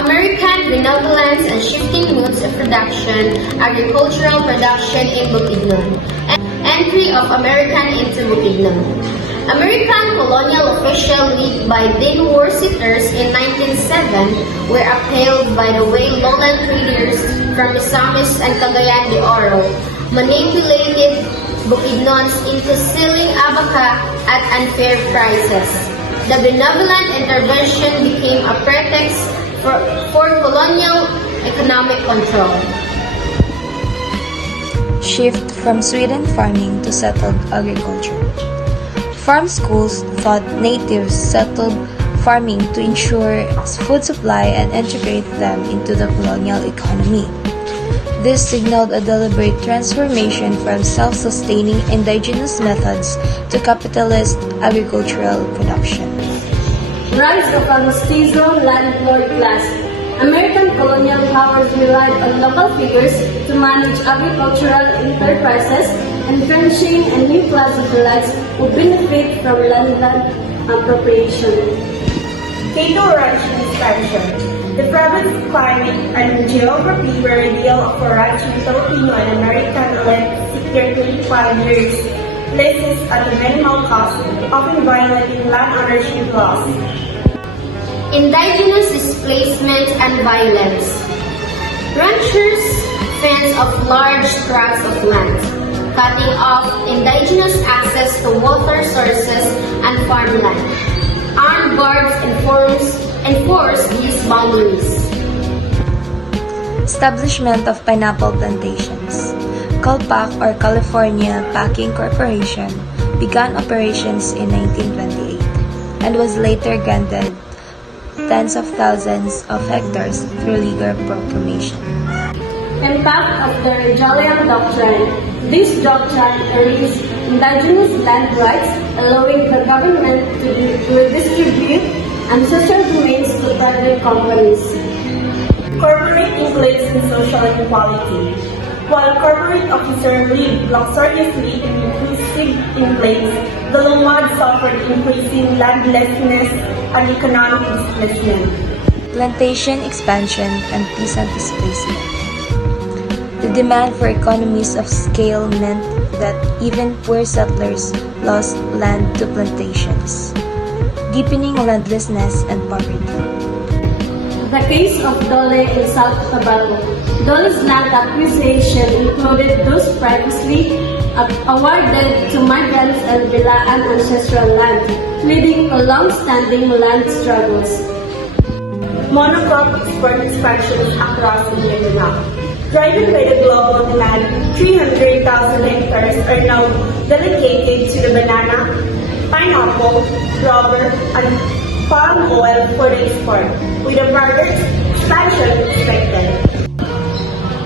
American benevolence and shifting modes of production, agricultural production in Bukidnon, and entry of American into Bukidnon. American colonial officials led by Dean Worcesters in 1907 were upheld by the way lowland traders from Misamis and Cagayan de Oro manipulated Bukidnons into selling abaca at unfair prices. The benevolent intervention became a pretext for colonial economic control. Shift from Sweden farming to settled agriculture. Farm schools taught natives settled farming to ensure food supply and integrate them into the colonial economy. This signaled a deliberate transformation from self-sustaining indigenous methods to capitalist agricultural production. Rise of a mestizo landlord class. American colonial powers relied on local figures to manage agricultural enterprises, entrenching a new class of elites who benefit from land appropriation. Cato Ranch expansion. The province climate and geography were ideal for ranching Filipino and American elites seek their 25 years leases at a minimal cost, often violating land ownership laws. Indigenous displacement and violence. Ranchers fence off large tracts of land, cutting off indigenous access to water sources and farmland. Armed guards enforce these boundaries. Establishment of pineapple plantations. Calpac or California Packing Corporation began operations in 1928 and was later granted tens of thousands of hectares through legal proclamation. Impact of the Regalian Doctrine. This doctrine erased indigenous land rights, allowing the government to redistribute ancestral domains to private companies. Corporate includes in social inequality. While corporate officers lived luxuriously in inclusive enclaves, the Lumad suffered increasing landlessness and economic displacement. Plantation expansion and peasant displacement. The demand for economies of scale meant that even poor settlers lost land to plantations, deepening landlessness and poverty. The case of Dole in South Cotabato. Dole's land acquisition included those previously awarded to migrants and Bilaan ancestral land, leading to long-standing land struggles. Monocrop export expansion across Mindanao. Driven by the global demand, 300,000 hectares are now dedicated to the banana, pineapple, rubber, and palm oil for the export, with a further expansion expected.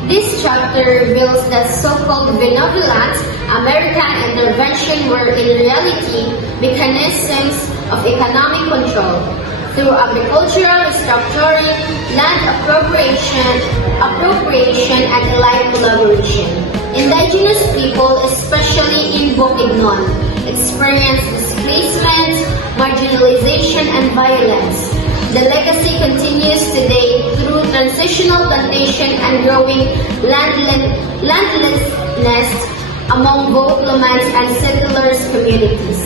This chapter reveals that so-called benevolent American intervention were in reality mechanisms of economic control through agricultural restructuring, land appropriation, and elite collaboration. Indigenous people, especially in Bukidnon, experienced displacement, marginalization, and violence. The legacy continues today through transitional plantation and growing landlessness among both Lumans and settlers communities.